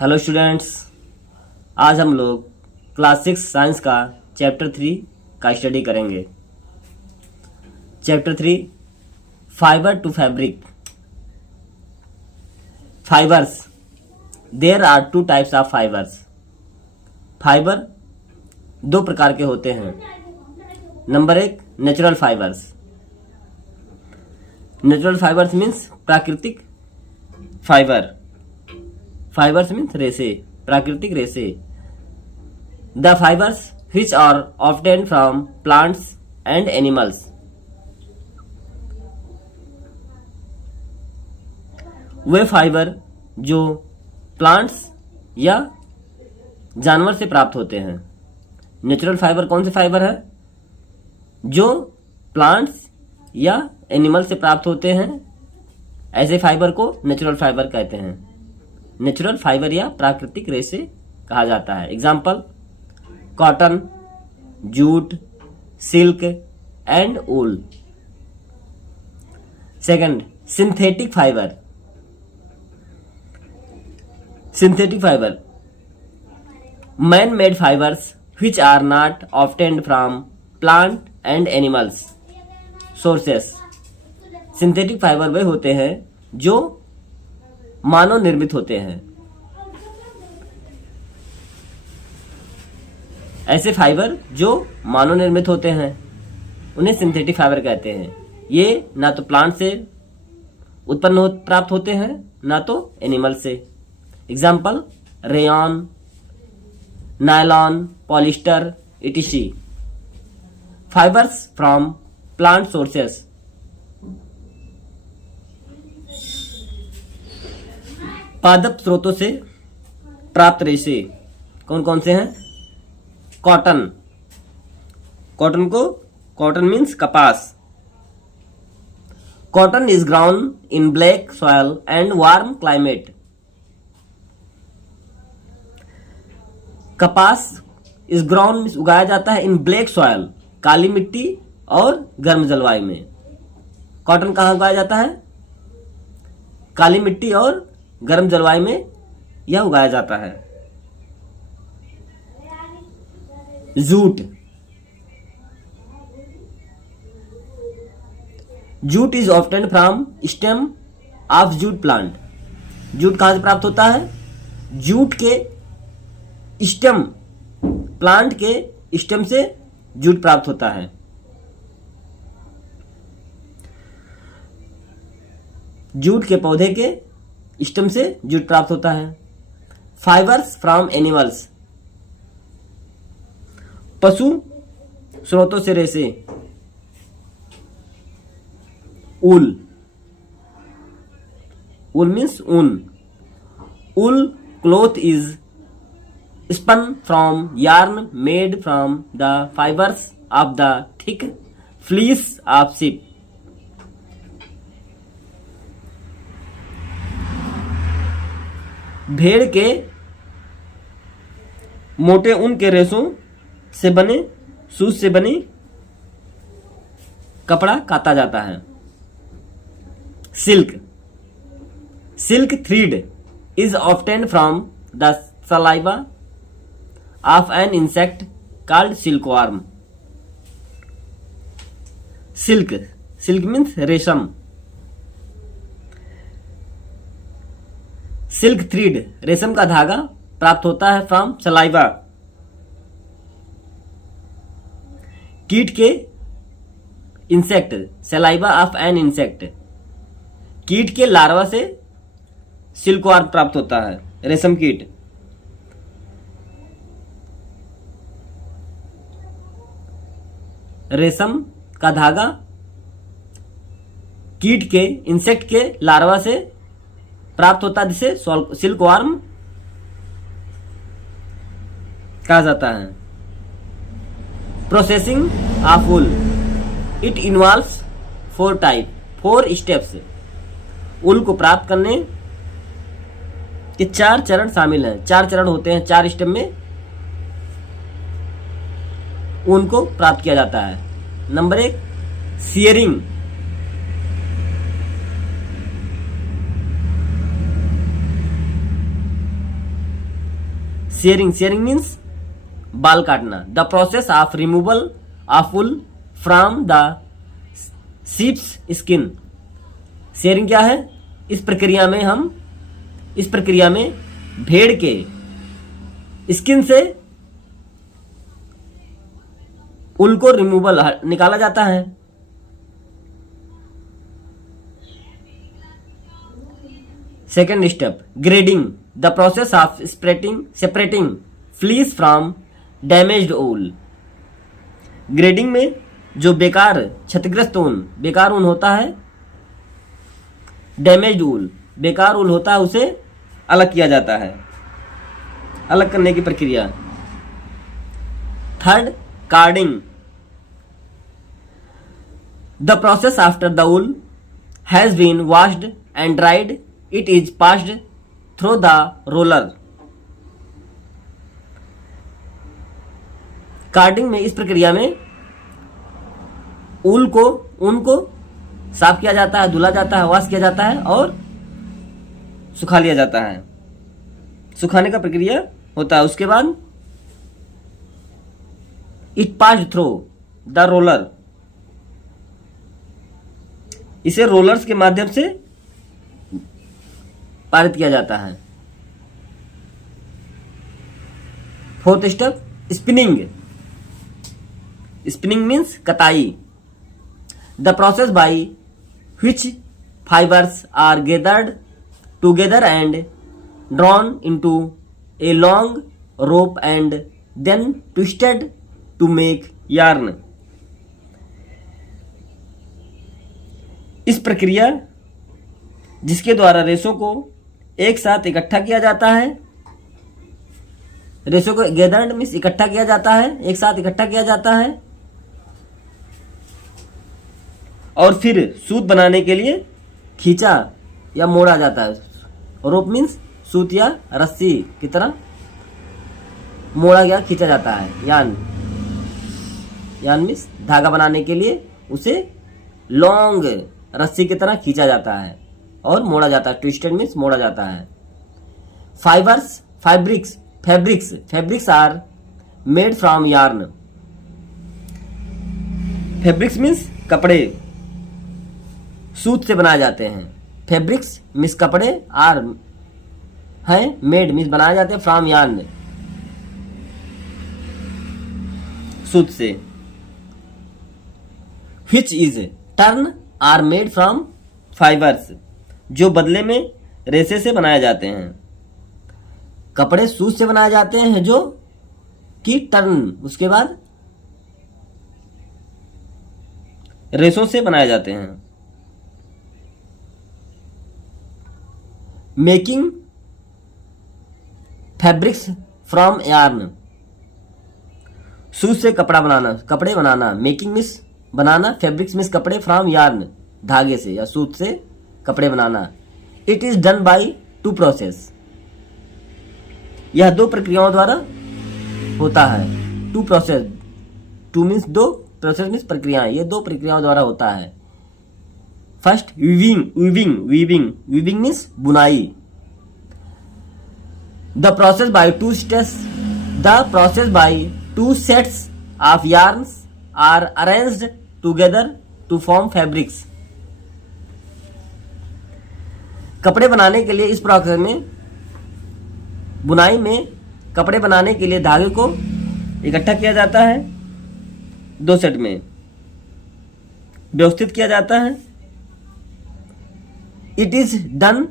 Hello students, आज हम लोग क्लास 6 साइंस का चैप्टर 3 का स्टडी करेंगे। Chapter 3 fibre to fabric. Fibres, there are two types of fibres. Fibre दो प्रकार के होते हैं। Number 1, natural fibres. Natural fibres means प्राकृतिक फाइबर। फाइबर्स मीन्स रेसे, प्राकृतिक रेसे। The fibres which are obtained from plants and animals। वे फाइबर जो प्लांट्स या जानवर से प्राप्त होते हैं। नेचुरल फाइबर कौन से फाइबर है? जो प्लांट्स या एनिमल से प्राप्त होते हैं, ऐसे फाइबर को नेचुरल फाइबर कहते हैं। नेचुरल फाइबर या प्राकृतिक रेशे कहा जाता है। Example, cotton, jute, silk and wool. Second, synthetic fibre. Synthetic fibre, man made fibres which are not obtained from plant and animals sources। Synthetic fibre वे होते हैं जो मानव निर्मित होते हैं। ऐसे फाइबर जो मानव निर्मित होते हैं उन्हें सिंथेटिक फाइबर कहते हैं। ये ना तो प्लांट से उत्पन्न प्राप्त होते हैं ना तो एनिमल से। Example, rayon, nylon, polyester etc। Fibres from plant sources. पादप स्रोतों से प्राप्त रेशे कौन कौन से हैं? कॉटन। कॉटन मीन्स कपास। Cotton is ground in black soil and warm climate. कपास इस ग्राउंड में उगाया जाता है इन ब्लैक सॉयल, काली मिट्टी और गर्म जलवायु में। कॉटन कहाँ उगाया जाता है? काली मिट्टी और गर्म जलवायु में यह उगाया जाता है। Jute. Jute is obtained from stem of jute plant. Jute कहां से प्राप्त होता है? जूट के स्टेम, प्लांट के स्टेम से जूट प्राप्त होता है। जूट के पौधे के स्टेम से जूट प्राप्त होता है। Fibres from animals. पशु स्रोतों से रेशे। ऊल। ऊल मीन्स ऊन। Wool cloth is spun from yarn made from the fibres of the thick fleece of sheep। भेड़ के मोटे ऊन के रेशों से बने सूत से बनी कपड़ा काता जाता है। Silk. Silk thread is obtained from the saliva of an insect called silkworm. Silk, silk means रेशम। सिल्क थ्रेड, रेशम का धागा प्राप्त होता है फ्रॉम सलाइवा, कीट के insect, saliva of an insect, कीट के लार्वा से सिल्कवर्म प्राप्त होता है, रेशम कीट। रेशम का धागा कीट के इंसेक्ट के लार्वा से प्राप्त होता है, जिसे सिल्कवर्म कहा जाता है। Processing of wool, it involves 4 steps. Wool को प्राप्त करने के 4 चरण शामिल हैं। 4 चरण होते हैं। 4 स्टेप में ऊन को प्राप्त किया जाता है। Number 1, shearing. Shearing, shearing means बाल काटना। The process of removal of wool from the sheep's skin. Shearing क्या है? इस प्रक्रिया में भेड़ के स्किन से ऊन को रिमूवल निकाला जाता है। Second step grading, the process of separating fleece from damaged wool. Grading में जो क्षतिग्रस्त ऊन, बेकार ऊन होता है, डैमेज्ड ऊल, बेकार ऊल होता है, उसे अलग किया जाता है। अलग करने की प्रक्रिया। Third carding, the process after the wool has been washed and dried it is passed through the roller. Carding में, इस प्रक्रिया में ऊन को साफ किया जाता है, धुला जाता है, वॉश किया जाता है और सुखा लिया जाता है। सुखाने का प्रक्रिया होता है। उसके बाद it passed through the roller, इसे रोलर्स के माध्यम से पारित किया जाता है। Fourth step spinning. Spinning means कताई। The process by which fibers are gathered together and drawn into a long rope and then twisted to make yarn। इस प्रक्रिया जिसके द्वारा रेशों को एक साथ इकट्ठा किया जाता है, रेशों को गैदर्ड मीन्स इकट्ठा किया जाता है, एक साथ इकट्ठा किया जाता है और फिर सूत बनाने के लिए खींचा या मोड़ा जाता है। रोप मीन्स सूत या रस्सी की तरह मोड़ा या खींचा जाता है। यान मीन्स धागा बनाने के लिए उसे लॉन्ग रस्सी की तरह खींचा जाता है और मोड़ा जाता है। ट्विस्टेड मीन्स मोड़ा जाता है। Fabrics are made from yarn. Fabrics means कपड़े सूत से बनाए जाते हैं। फैब्रिक्स मीन्स कपड़े, आर हैं, मेड मीन्स बनाए जाते हैं, फ्रॉम यार्न सूत से। Which is turn are made from fibres, जो बदले में रेशे से बनाए जाते हैं। कपड़े सूत से बनाए जाते हैं जो कि टर्न उसके बाद रेशों से बनाए जाते हैं। मेकिंग फैब्रिक्स फ्रॉम यार्न, सूत से कपड़े बनाना। मेकिंग मीन्स बनाना, फैब्रिक्स मीन्स कपड़े, फ्रॉम यार्न धागे से या सूत से कपड़े बनाना। It is done by two process, यह दो प्रक्रियाओं द्वारा होता है। टू प्रोसेस, टू मीन्स दो, प्रोसेस मीन्स प्रक्रियाएं, ये दो प्रक्रियाओं द्वारा होता है। फर्स्ट वीविंग मीन्स बुनाई। The process by two sets of yarns are arranged together to form fabrics. कपड़े बनाने के लिए इस प्रोसेस में, बुनाई में कपड़े बनाने के लिए धागे को इकट्ठा किया जाता है, दो सेट में व्यवस्थित किया जाता है। It is done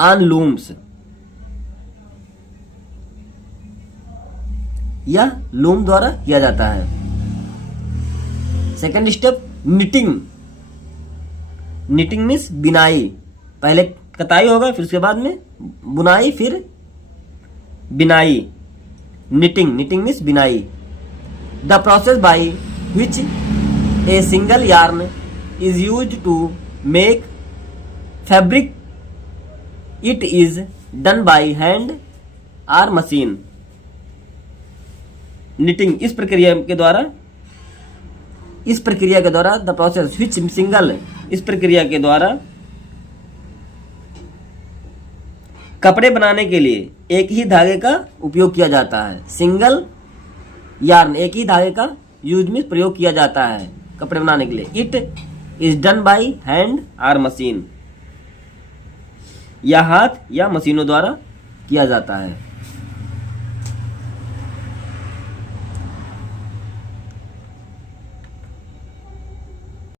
on looms, यह लूम द्वारा किया जाता है। सेकेंड स्टेप निटिंग मीन्स बिनाई। पहले कताई होगा, फिर उसके बाद में बुनाई, फिर बिनाई। निटिंग मीन्स बिनाई। The process by which a single yarn is used to make fabric. It is done by hand or machine. Knitting, इस प्रक्रिया के द्वारा द प्रोसेस which सिंगल, इस प्रक्रिया के द्वारा कपड़े बनाने के लिए एक ही धागे का उपयोग किया जाता है। सिंगल यार्न, एक ही धागे का यूज में प्रयोग किया जाता है कपड़े बनाने के लिए। It is done by hand or machine, या हाथ या मशीनों द्वारा किया जाता है।